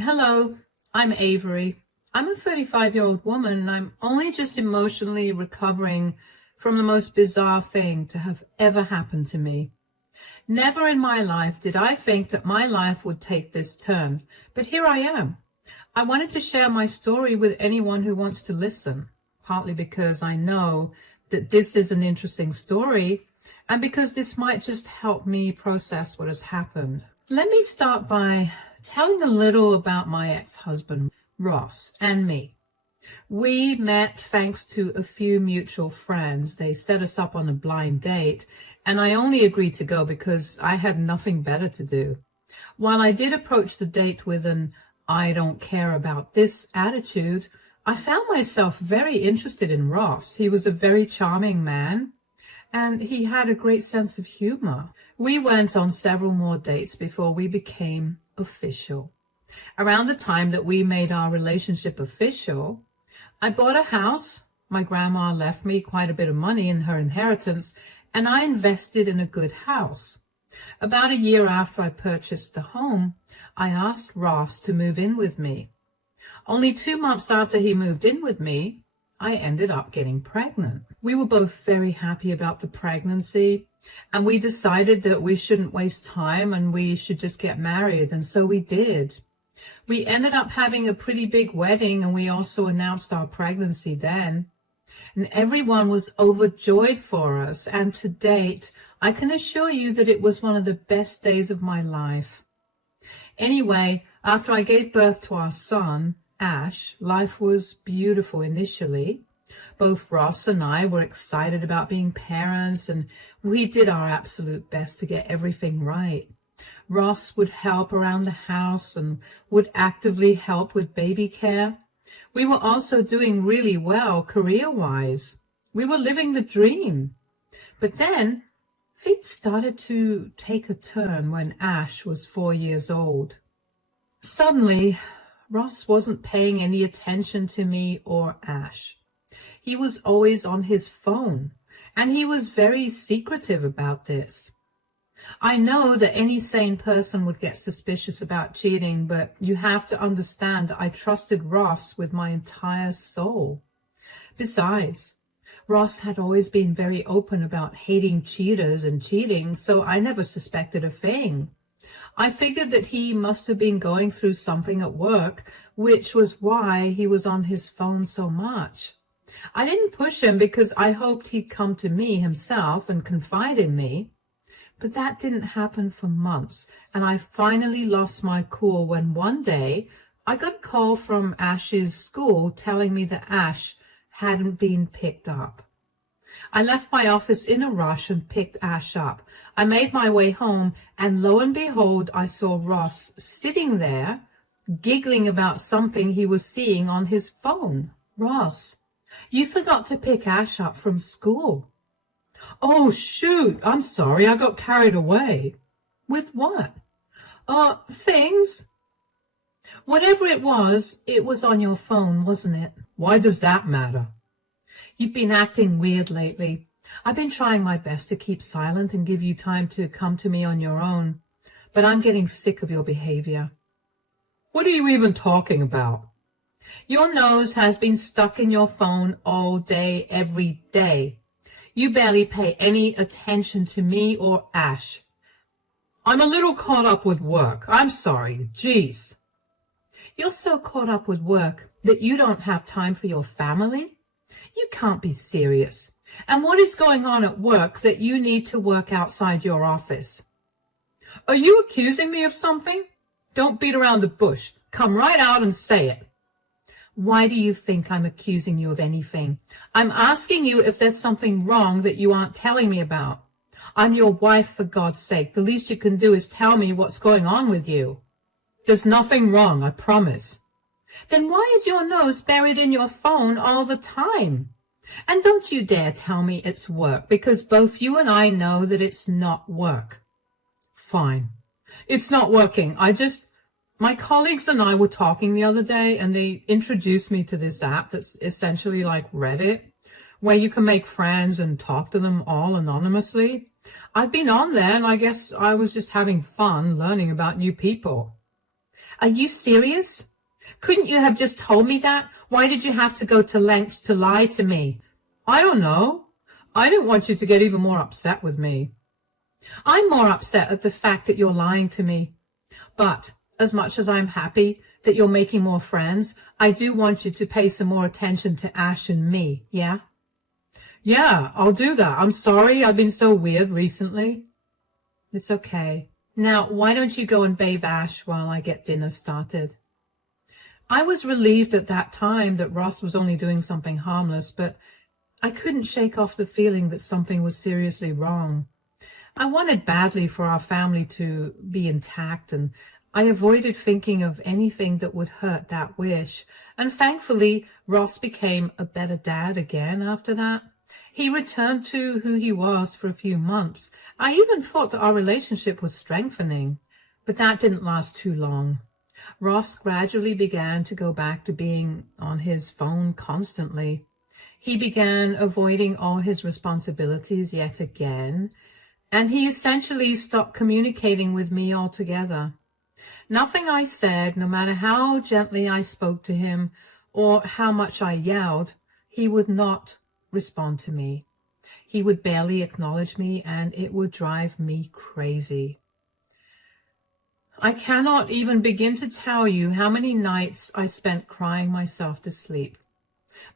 Hello, I'm Avery. I'm a 35-year-old woman and I'm only just emotionally recovering from the most bizarre thing to have ever happened to me. Never in my life did I think that my life would take this turn, but here I am. I wanted to share my story with anyone who wants to listen, partly because I know that this is an interesting story and because this might just help me process what has happened. Let me start by telling a little about my ex-husband, Ross, and me. We met thanks to a few mutual friends. They set us up on a blind date, and I only agreed to go because I had nothing better to do. While I did approach the date with an "I don't care about this" attitude, I found myself very interested in Ross. He was a very charming man, and he had a great sense of humor. We went on several more dates before we became official. Around the time that we made our relationship official, I bought a house. My grandma left me quite a bit of money in her inheritance, and I invested in a good house. About a year after I purchased the home, I asked Ross to move in with me. Only 2 months after he moved in with me, I ended up getting pregnant. We were both very happy about the pregnancy, and we decided that we shouldn't waste time and we should just get married, and so we did. We ended up having a pretty big wedding, and we also announced our pregnancy then. And everyone was overjoyed for us, and to date, I can assure you that it was one of the best days of my life. Anyway, after I gave birth to our son, Ash, life was beautiful initially. Both Ross and I were excited about being parents, and we did our absolute best to get everything right. Ross would help around the house and would actively help with baby care. We were also doing really well career-wise. We were living the dream. But then things started to take a turn when Ash was 4 years old. Suddenly, Ross wasn't paying any attention to me or Ash. He was always on his phone, and he was very secretive about this. I know that any sane person would get suspicious about cheating, but you have to understand that I trusted Ross with my entire soul. Besides, Ross had always been very open about hating cheaters and cheating, so I never suspected a thing. I figured that he must have been going through something at work, which was why he was on his phone so much. I didn't push him because I hoped he'd come to me himself and confide in me. But that didn't happen for months, and I finally lost my cool when one day I got a call from Ash's school telling me that Ash hadn't been picked up. I left my office in a rush and picked Ash up. I made my way home, and lo and behold, I saw Ross sitting there, giggling about something he was seeing on his phone. "Ross, you forgot to pick Ash up from school." "Oh, shoot, I'm sorry, I got carried away." "With what?" Things." "Whatever it was on your phone, wasn't it?" "Why does that matter?" "You've been acting weird lately. I've been trying my best to keep silent and give you time to come to me on your own, but I'm getting sick of your behavior." "What are you even talking about?" "Your nose has been stuck in your phone all day, every day. You barely pay any attention to me or Ash." "I'm a little caught up with work. I'm sorry. Geez." "You're so caught up with work that you don't have time for your family? You can't be serious. And what is going on at work that you need to work outside your office?" "Are you accusing me of something? Don't beat around the bush. Come right out and say it." "Why do you think I'm accusing you of anything? I'm asking you if there's something wrong that you aren't telling me about. I'm your wife, for God's sake. The least you can do is tell me what's going on with you." "There's nothing wrong, I promise." "Then why is your nose buried in your phone all the time? And don't you dare tell me it's work, because both you and I know that it's not work." "Fine. It's not working. My colleagues and I were talking the other day, and they introduced me to this app that's essentially like Reddit, where you can make friends and talk to them all anonymously. I've been on there, and I guess I was just having fun learning about new people. Are you serious? Couldn't you have just told me that? Why did you have to go to lengths to lie to me? I don't know. I didn't want you to get even more upset with me. I'm more upset at the fact that you're lying to me. But as much as I'm happy that you're making more friends, I do want you to pay some more attention to Ash and me, yeah? Yeah, I'll do that. I'm sorry I've been so weird recently. It's okay. Now, why don't you go and bathe Ash while I get dinner started? I was relieved at that time that Ross was only doing something harmless, but I couldn't shake off the feeling that something was seriously wrong. I wanted badly for our family to be intact, and I avoided thinking of anything that would hurt that wish. And thankfully, Ross became a better dad again after that. He returned to who he was for a few months. I even thought that our relationship was strengthening, but that didn't last too long. Ross gradually began to go back to being on his phone constantly. He began avoiding all his responsibilities yet again, and he essentially stopped communicating with me altogether. Nothing I said, no matter how gently I spoke to him or how much I yelled, he would not respond to me. He would barely acknowledge me, and it would drive me crazy. I cannot even begin to tell you how many nights I spent crying myself to sleep.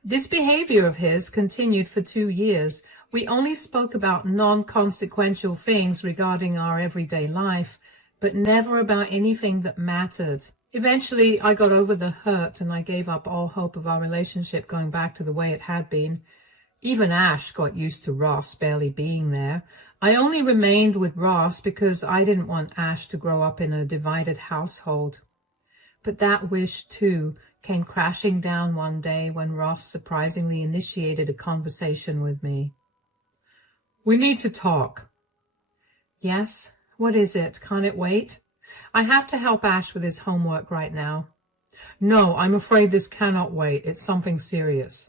This behavior of his continued for 2 years. We only spoke about non-consequential things regarding our everyday life, but never about anything that mattered. Eventually, I got over the hurt and I gave up all hope of our relationship going back to the way it had been. Even Ash got used to Ross barely being there. I only remained with Ross because I didn't want Ash to grow up in a divided household. But that wish, too, came crashing down one day when Ross surprisingly initiated a conversation with me. We need to talk. Yes? What is it? Can't it wait? I have to help Ash with his homework right now. No, I'm afraid this cannot wait. It's something serious.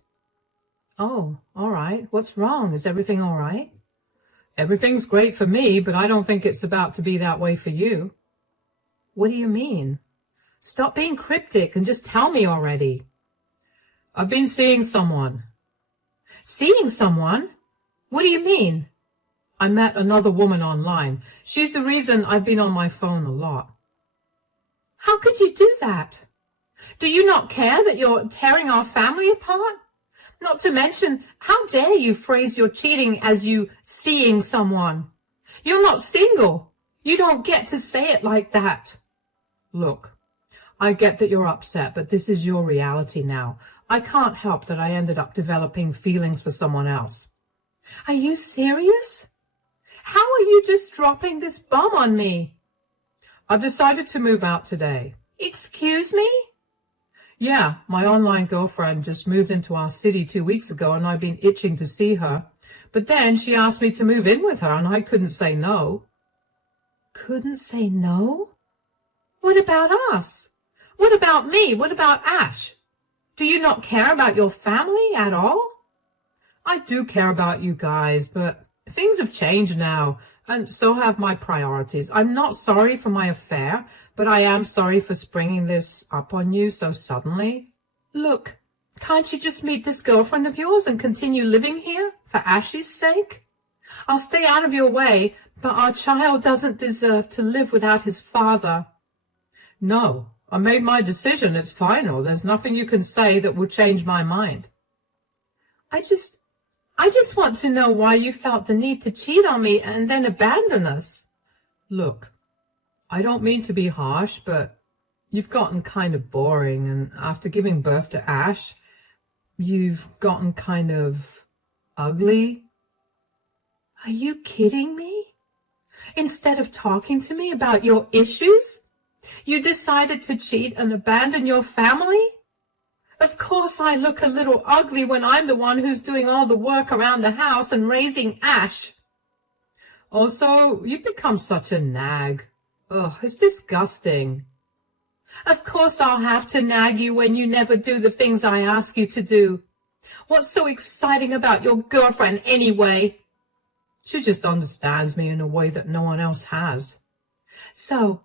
Oh, all right. What's wrong? Is everything all right? Everything's great for me, but I don't think it's about to be that way for you. What do you mean? Stop being cryptic and just tell me already. I've been seeing someone. Seeing someone? What do you mean? I met another woman online. She's the reason I've been on my phone a lot. How could you do that? Do you not care that you're tearing our family apart? Not to mention, how dare you phrase your cheating as you seeing someone? You're not single. You don't get to say it like that. Look, I get that you're upset, but this is your reality now. I can't help that I ended up developing feelings for someone else. Are you serious? How are you just dropping this bomb on me? I've decided to move out today. Excuse me? Yeah, my online girlfriend just moved into our city 2 weeks ago, and I've been itching to see her. But then she asked me to move in with her, and I couldn't say no. Couldn't say no? What about us? What about me? What about Ash? Do you not care about your family at all? I do care about you guys, but things have changed now, and so have my priorities. I'm not sorry for my affair, but I am sorry for springing this up on you so suddenly. Look, can't you just meet this girlfriend of yours and continue living here for Ash's sake? I'll stay out of your way, but our child doesn't deserve to live without his father. No, I made my decision. It's final. There's nothing you can say that will change my mind. I just want to know why you felt the need to cheat on me and then abandon us. Look, I don't mean to be harsh, but you've gotten kind of boring, and after giving birth to Ash, you've gotten kind of ugly. Are you kidding me? Instead of talking to me about your issues, you decided to cheat and abandon your family? Of course I look a little ugly when I'm the one who's doing all the work around the house and raising Ash. Also, you've become such a nag. Ugh, it's disgusting. Of course I'll have to nag you when you never do the things I ask you to do. What's so exciting about your girlfriend anyway? She just understands me in a way that no one else has. So,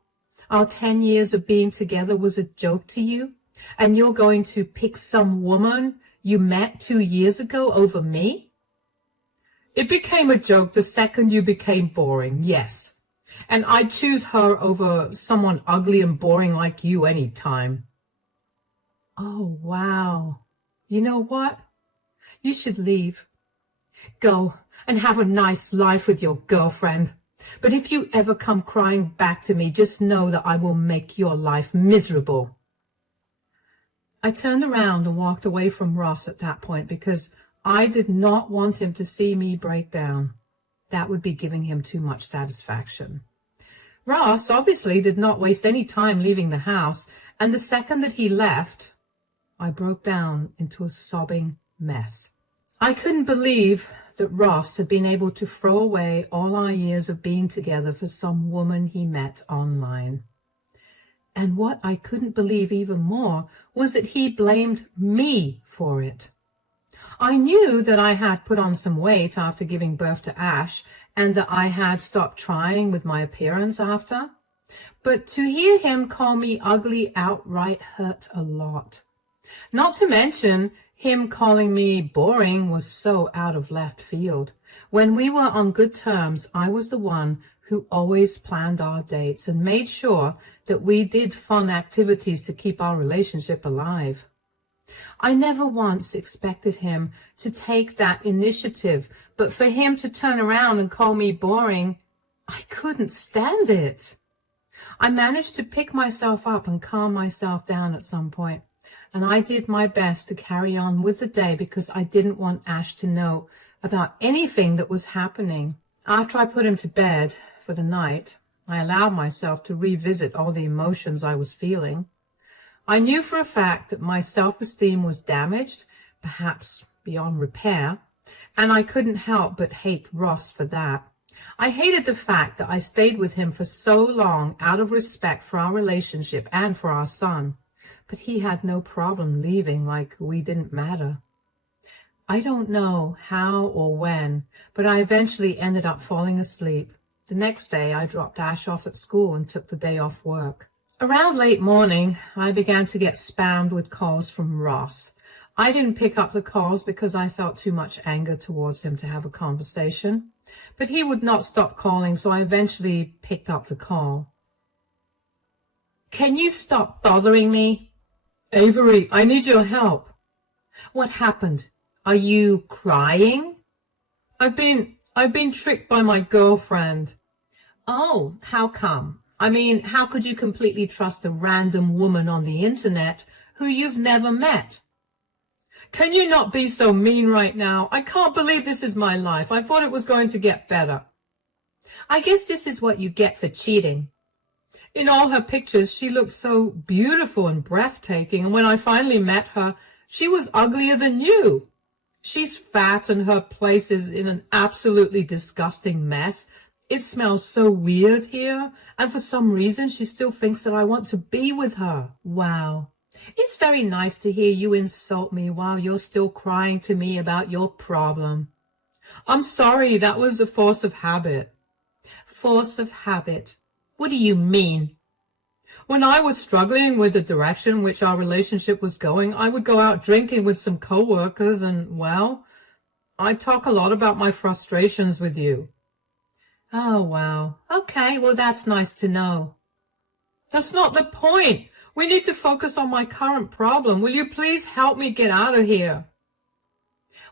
Our 10 years of being together was a joke to you? And you're going to pick some woman you met 2 years ago over me? It became a joke the second you became boring, yes. And I'd choose her over someone ugly and boring like you any time. Oh, wow. You know what? You should leave. Go and have a nice life with your girlfriend. But if you ever come crying back to me, just know that I will make your life miserable. I turned around and walked away from Ross at that point because I did not want him to see me break down. That would be giving him too much satisfaction. Ross obviously did not waste any time leaving the house, and the second that he left, I broke down into a sobbing mess. I couldn't believe that Ross had been able to throw away all our years of being together for some woman he met online. And what I couldn't believe even more was that he blamed me for it. I knew that I had put on some weight after giving birth to Ash, and that I had stopped trying with my appearance after. But to hear him call me ugly outright hurt a lot. Not to mention, him calling me boring was so out of left field. When we were on good terms, I was the one who always planned our dates and made sure that we did fun activities to keep our relationship alive. I never once expected him to take that initiative, but for him to turn around and call me boring, I couldn't stand it. I managed to pick myself up and calm myself down at some point, and I did my best to carry on with the day because I didn't want Ash to know about anything that was happening. After I put him to bed for the night, I allowed myself to revisit all the emotions I was feeling. I knew for a fact that my self-esteem was damaged, perhaps beyond repair, and I couldn't help but hate Ross for that. I hated the fact that I stayed with him for so long out of respect for our relationship and for our son, but he had no problem leaving like we didn't matter. I don't know how or when, but I eventually ended up falling asleep. The next day, I dropped Ash off at school and took the day off work. Around late morning, I began to get spammed with calls from Ross. I didn't pick up the calls because I felt too much anger towards him to have a conversation, but he would not stop calling, so I eventually picked up the call. Can you stop bothering me? Avery, I need your help. What happened? Are you crying? I've been tricked by my girlfriend. Oh, how come? I mean, how could you completely trust a random woman on the internet who you've never met? Can you not be so mean right now? I can't believe this is my life. I thought it was going to get better. I guess this is what you get for cheating. In all her pictures, she looked so beautiful and breathtaking, and when I finally met her, she was uglier than you. She's fat and her place is in an absolutely disgusting mess. It smells so weird here, and for some reason she still thinks that I want to be with her. Wow. It's very nice to hear you insult me while you're still crying to me about your problem. I'm sorry, that was a force of habit. Force of habit? What do you mean? When I was struggling with the direction which our relationship was going, I would go out drinking with some coworkers and, well, I'd talk a lot about my frustrations with you. Oh, wow. Okay, well, that's nice to know. That's not the point. We need to focus on my current problem. Will you please help me get out of here?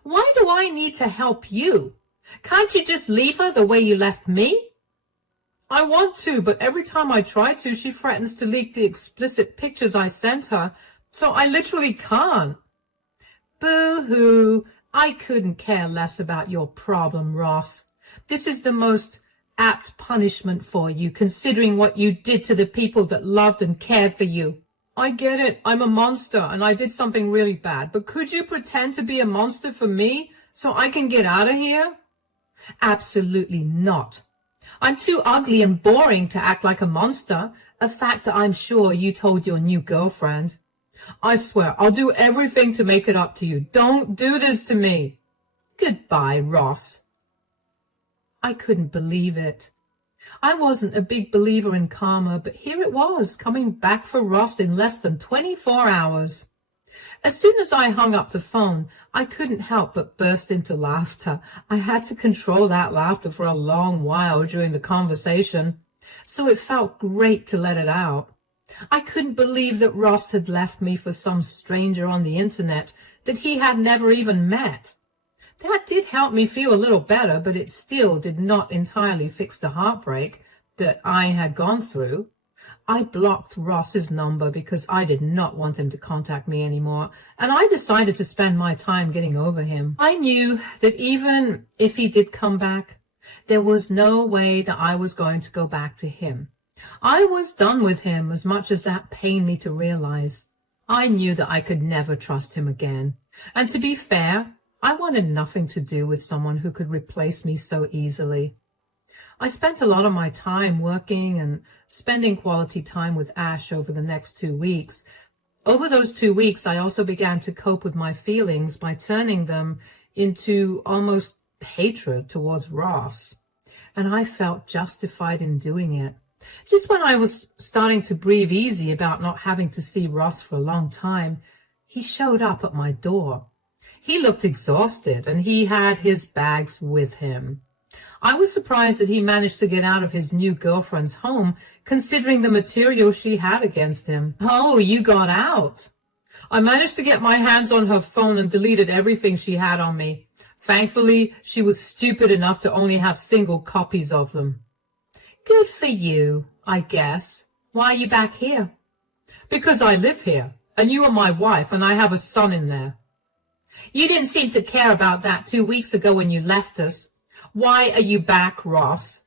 Why do I need to help you? Can't you just leave her the way you left me? I want to, but every time I try to, she threatens to leak the explicit pictures I sent her, so I literally can't. Boo-hoo. I couldn't care less about your problem, Ross. This is the most apt punishment for you, considering what you did to the people that loved and cared for you. I get it. I'm a monster, and I did something really bad, but could you pretend to be a monster for me so I can get out of here? Absolutely not. I'm too ugly and boring to act like a monster, a fact that I'm sure you told your new girlfriend. I swear, I'll do everything to make it up to you. Don't do this to me. Goodbye, Ross. I couldn't believe it. I wasn't a big believer in karma, but here it was, coming back for Ross in less than 24 hours. As soon as I hung up the phone, I couldn't help but burst into laughter. I had to control that laughter for a long while during the conversation, so it felt great to let it out. I couldn't believe that Ross had left me for some stranger on the internet that he had never even met. That did help me feel a little better, but it still did not entirely fix the heartbreak that I had gone through. I blocked Ross's number because I did not want him to contact me anymore, and I decided to spend my time getting over him. I knew that even if he did come back, there was no way that I was going to go back to him. I was done with him, as much as that pained me to realize. I knew that I could never trust him again, and to be fair, I wanted nothing to do with someone who could replace me so easily. I spent a lot of my time working and spending quality time with Ash over the next 2 weeks. Over those 2 weeks, I also began to cope with my feelings by turning them into almost hatred towards Ross, and I felt justified in doing it. Just when I was starting to breathe easy about not having to see Ross for a long time, he showed up at my door. He looked exhausted, and he had his bags with him. I was surprised that he managed to get out of his new girlfriend's home, considering the material she had against him. "Oh, you got out." "I managed to get my hands on her phone and deleted everything she had on me. Thankfully, she was stupid enough to only have single copies of them." "Good for you, I guess. Why are you back here?" "Because I live here, and you are my wife, and I have a son in there." "You didn't seem to care about that 2 weeks ago when you left us. Why are you back, Ross?"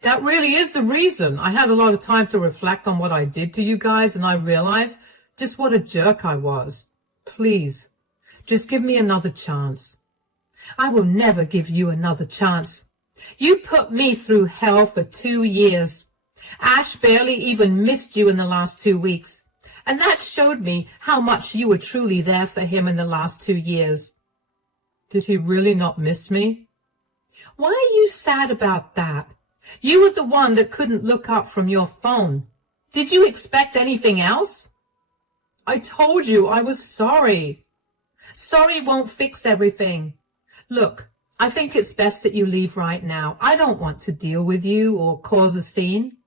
"That really is the reason. I had a lot of time to reflect on what I did to you guys, and I realized just what a jerk I was. Please, just give me another chance." "I will never give you another chance. You put me through hell for 2 years. Ash barely even missed you in the last 2 weeks. And that showed me how much you were truly there for him in the last 2 years. Did he really not miss me? Why are you sad about that? You were the one that couldn't look up from your phone. Did you expect anything else? I told you I was sorry. Sorry won't fix everything. Look, I think it's best that you leave right now. I don't want to deal with you or cause a scene.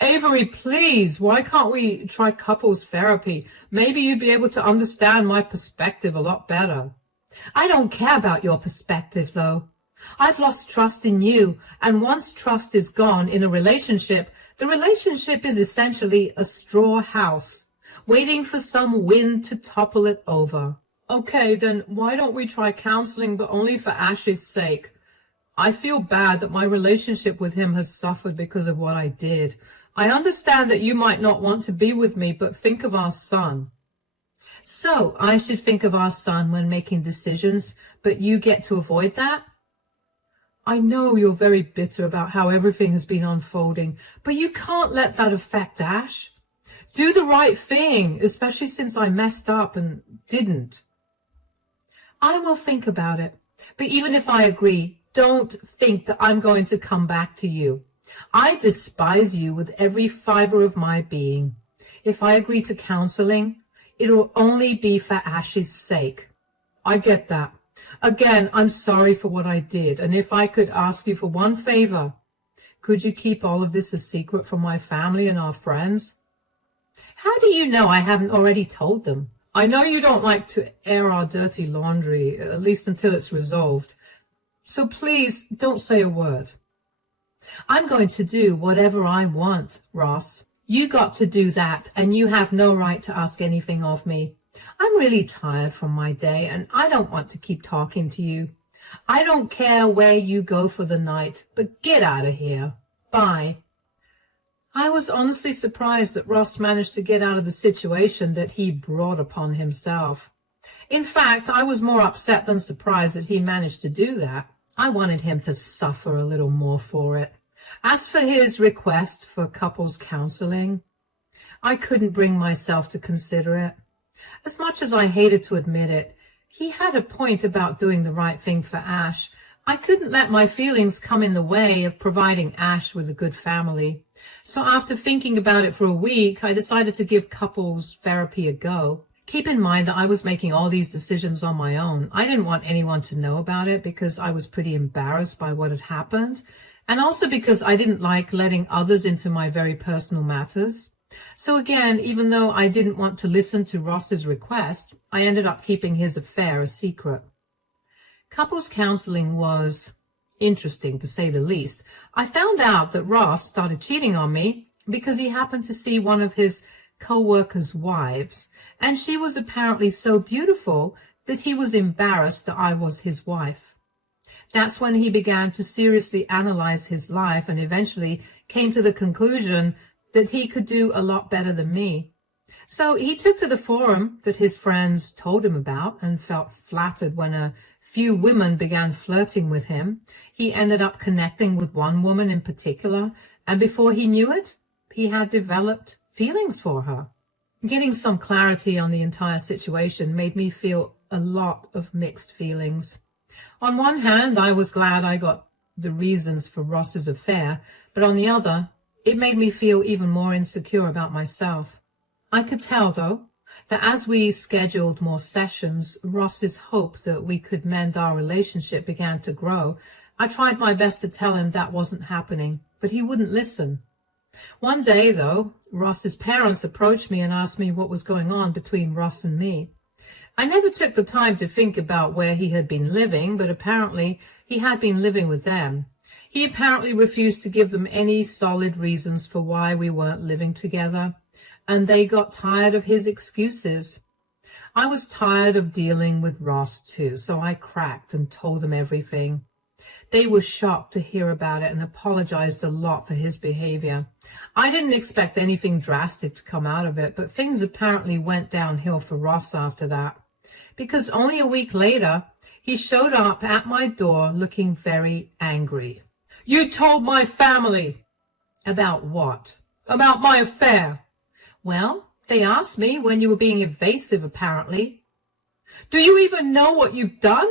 Avery, please, why can't we try couples therapy? Maybe you'd be able to understand my perspective a lot better. I don't care about your perspective, though. I've lost trust in you, and once trust is gone in a relationship, the relationship is essentially a straw house, waiting for some wind to topple it over. Okay, then why don't we try counseling, but only for Ash's sake? I feel bad that my relationship with him has suffered because of what I did. I understand that you might not want to be with me, but think of our son. So I should think of our son when making decisions, but you get to avoid that? I know you're very bitter about how everything has been unfolding, but you can't let that affect Ash. Do the right thing, especially since I messed up and didn't. I will think about it, but even if I agree, don't think that I'm going to come back to you. I despise you with every fiber of my being. If I agree to counseling, it'll only be for Ash's sake. I get that. Again, I'm sorry for what I did, and if I could ask you for one favor, could you keep all of this a secret from my family and our friends? How do you know I haven't already told them? I know you don't like to air our dirty laundry, at least until it's resolved. So please don't say a word. I'm going to do whatever I want, Ross. You got to do that, and you have no right to ask anything of me. I'm really tired from my day, and I don't want to keep talking to you. I don't care where you go for the night, but get out of here. Bye. I was honestly surprised that Ross managed to get out of the situation that he brought upon himself. In fact, I was more upset than surprised that he managed to do that. I wanted him to suffer a little more for it. As for his request for couples counseling, I couldn't bring myself to consider it. As much as I hated to admit it, he had a point about doing the right thing for Ash. I couldn't let my feelings come in the way of providing Ash with a good family. So after thinking about it for a week, I decided to give couples therapy a go. Keep in mind that I was making all these decisions on my own. I didn't want anyone to know about it because I was pretty embarrassed by what had happened, and also because I didn't like letting others into my very personal matters. So again, even though I didn't want to listen to Ross's request, I ended up keeping his affair a secret. Couples counseling was interesting, to say the least. I found out that Ross started cheating on me because he happened to see one of his co-workers' wives, and she was apparently so beautiful that he was embarrassed that I was his wife. That's when he began to seriously analyze his life and eventually came to the conclusion that he could do a lot better than me. So he took to the forum that his friends told him about and felt flattered when a few women began flirting with him. He ended up connecting with one woman in particular, and before he knew it, he had developed feelings for her. Getting some clarity on the entire situation made me feel a lot of mixed feelings. On one hand, I was glad I got the reasons for Ross's affair, but on the other, it made me feel even more insecure about myself. I could tell, though, that as we scheduled more sessions, Ross's hope that we could mend our relationship began to grow. I tried my best to tell him that wasn't happening, but he wouldn't listen. One day, though, Ross's parents approached me and asked me what was going on between Ross and me. I never took the time to think about where he had been living, but apparently he had been living with them. He apparently refused to give them any solid reasons for why we weren't living together, and they got tired of his excuses. I was tired of dealing with Ross too, so I cracked and told them everything. They were shocked to hear about it and apologized a lot for his behavior. I didn't expect anything drastic to come out of it, but things apparently went downhill for Ross after that, because only a week later, he showed up at my door looking very angry. "You told my family." "About what?" "About my affair." "Well, they asked me when you were being evasive, apparently." "Do you even know what you've done?"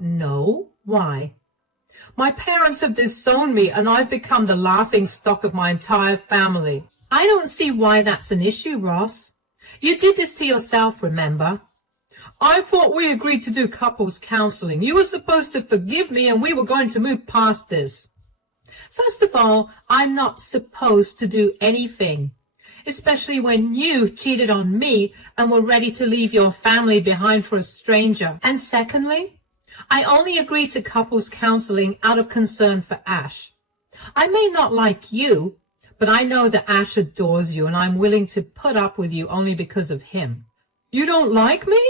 No. Why?" "My parents have disowned me and I've become the laughing stock of my entire family." "I don't see why that's an issue, Ross. You did this to yourself, remember?" "I thought we agreed to do couples counseling. You were supposed to forgive me and we were going to move past this." "First of all, I'm not supposed to do anything, especially when you cheated on me and were ready to leave your family behind for a stranger. And secondly, I only agreed to couples counseling out of concern for Ash. I may not like you, but I know that Ash adores you and I'm willing to put up with you only because of him." "You don't like me?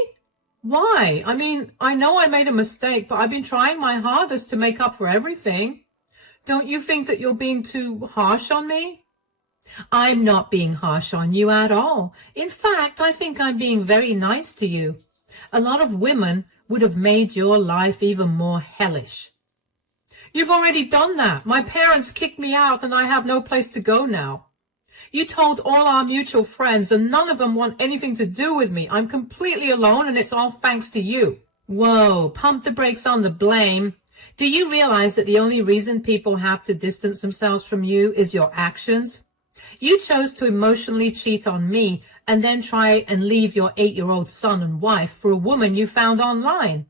Why? I mean, I know I made a mistake, but I've been trying my hardest to make up for everything. Don't you think that you're being too harsh on me?" "I'm not being harsh on you at all. In fact, I think I'm being very nice to you. A lot of women would have made your life even more hellish." "You've already done that. My parents kicked me out and I have no place to go now. You told all our mutual friends and none of them want anything to do with me. I'm completely alone and it's all thanks to you." Whoa, pump the brakes on the blame. Do you realize that the only reason people have to distance themselves from you is your actions? You chose to emotionally cheat on me and then try and leave your 8-year-old son and wife for a woman you found online.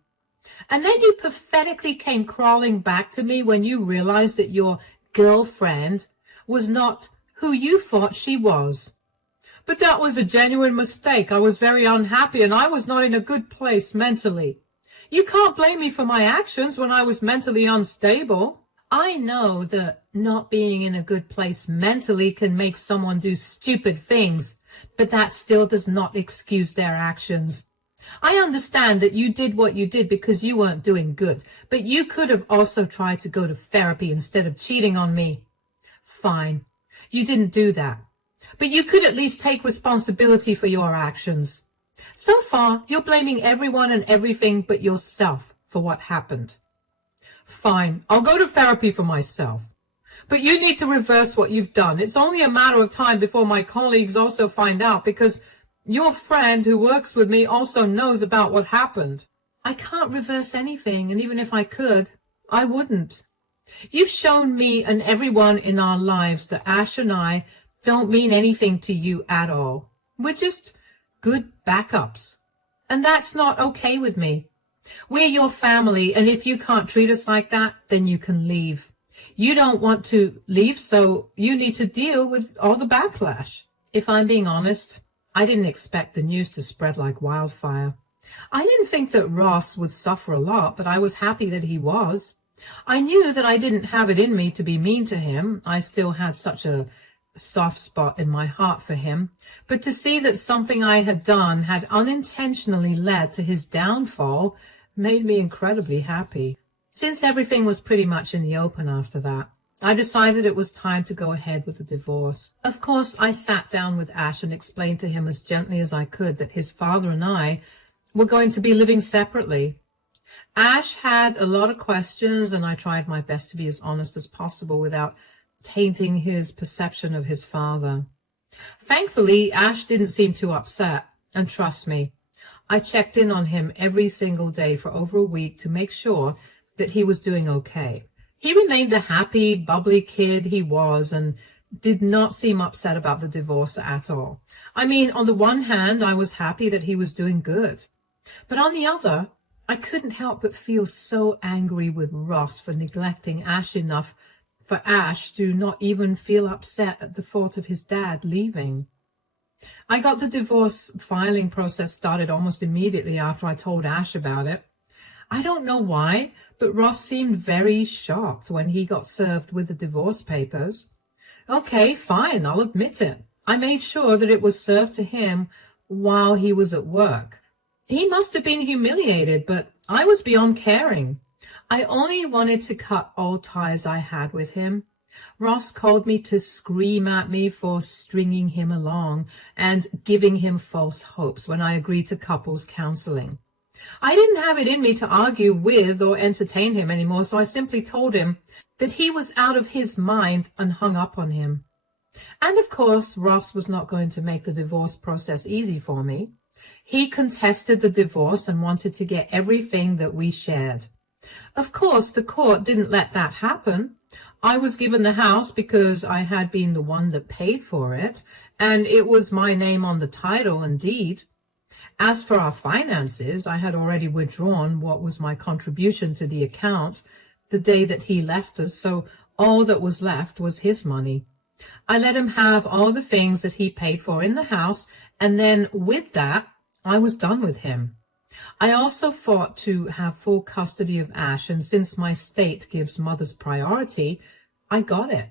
And then you pathetically came crawling back to me when you realized that your girlfriend was not who you thought she was. "But that was a genuine mistake. I was very unhappy and I was not in a good place mentally." "You can't blame me for my actions when I was mentally unstable." I know that not being in a good place mentally can make someone do stupid things, but that still does not excuse their actions. I understand that you did what you did because you weren't doing good, but you could have also tried to go to therapy instead of cheating on me. Fine, you didn't do that, but you could at least take responsibility for your actions. So far, you're blaming everyone and everything but yourself for what happened. Fine, I'll go to therapy for myself. But you need to reverse what you've done. It's only a matter of time before my colleagues also find out, because your friend who works with me also knows about what happened. I can't reverse anything, and even if I could, I wouldn't. You've shown me and everyone in our lives that Ash and I don't mean anything to you at all. We're just good backups. And that's not okay with me. We're your family, and if you can't treat us like that, then you can leave. You don't want to leave, so you need to deal with all the backlash. If I'm being honest, I didn't expect the news to spread like wildfire. I didn't think that Ross would suffer a lot, but I was happy that he was. I knew that I didn't have it in me to be mean to him. I still had such a soft spot in my heart for him. But to see that something I had done had unintentionally led to his downfall made me incredibly happy. Since everything was pretty much in the open after that, I decided it was time to go ahead with the divorce. Of course, I sat down with Ash and explained to him as gently as I could that his father and I were going to be living separately. Ash had a lot of questions, and I tried my best to be as honest as possible without tainting his perception of his father. Thankfully, Ash didn't seem too upset, and trust me, I checked in on him every single day for over a week to make sure that he was doing okay. He remained the happy, bubbly kid he was and did not seem upset about the divorce at all. I mean, on the one hand, I was happy that he was doing good. But on the other, I couldn't help but feel so angry with Ross for neglecting Ash enough for Ash to not even feel upset at the thought of his dad leaving. I got the divorce filing process started almost immediately after I told Ash about it. I don't know why, but Ross seemed very shocked when he got served with the divorce papers. Okay, fine, I'll admit it. I made sure that it was served to him while he was at work. He must have been humiliated, but I was beyond caring. I only wanted to cut all ties I had with him. Ross called me to scream at me for stringing him along and giving him false hopes when I agreed to couples counseling. I didn't have it in me to argue with or entertain him anymore, so I simply told him that he was out of his mind and hung up on him. And of course, Ross was not going to make the divorce process easy for me. He contested the divorce and wanted to get everything that we shared. Of course, the court didn't let that happen. I was given the house because I had been the one that paid for it, and it was my name on the title and deed. As for our finances, I had already withdrawn what was my contribution to the account the day that he left us, so all that was left was his money. I let him have all the things that he paid for in the house, and then with that, I was done with him. I also fought to have full custody of Ash, and since my state gives mothers priority, I got it.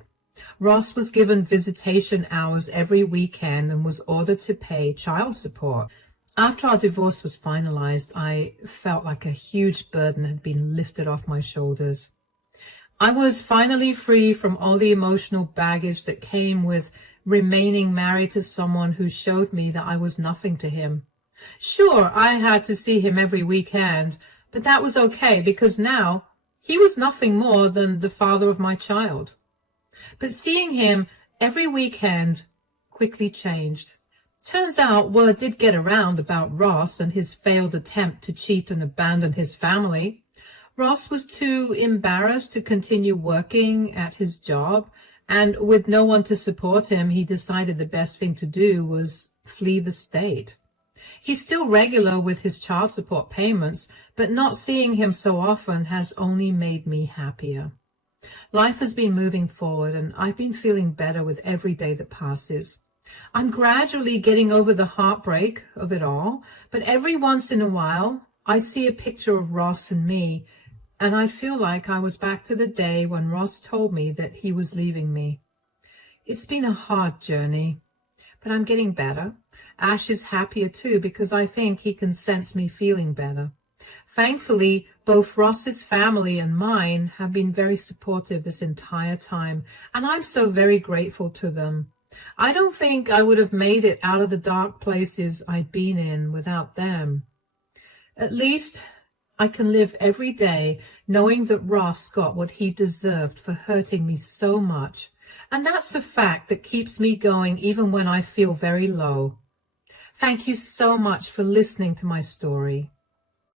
Ross was given visitation hours every weekend and was ordered to pay child support. After our divorce was finalized, I felt like a huge burden had been lifted off my shoulders. I was finally free from all the emotional baggage that came with remaining married to someone who showed me that I was nothing to him. Sure, I had to see him every weekend, but that was okay because now he was nothing more than the father of my child. But seeing him every weekend quickly changed. Turns out word did get around about Ross and his failed attempt to cheat and abandon his family. Ross was too embarrassed to continue working at his job, and with no one to support him, he decided the best thing to do was flee the state. He's still regular with his child support payments, but not seeing him so often has only made me happier. Life has been moving forward, and I've been feeling better with every day that passes. I'm gradually getting over the heartbreak of it all, but every once in a while, I'd see a picture of Ross and me, and I feel like I was back to the day when Ross told me that he was leaving me. It's been a hard journey, but I'm getting better. Ash is happier too because I think he can sense me feeling better. Thankfully, both Ross's family and mine have been very supportive this entire time, and I'm so very grateful to them. I don't think I would have made it out of the dark places I'd been in without them. At least I can live every day knowing that Ross got what he deserved for hurting me so much, and that's a fact that keeps me going even when I feel very low. Thank you so much for listening to my story.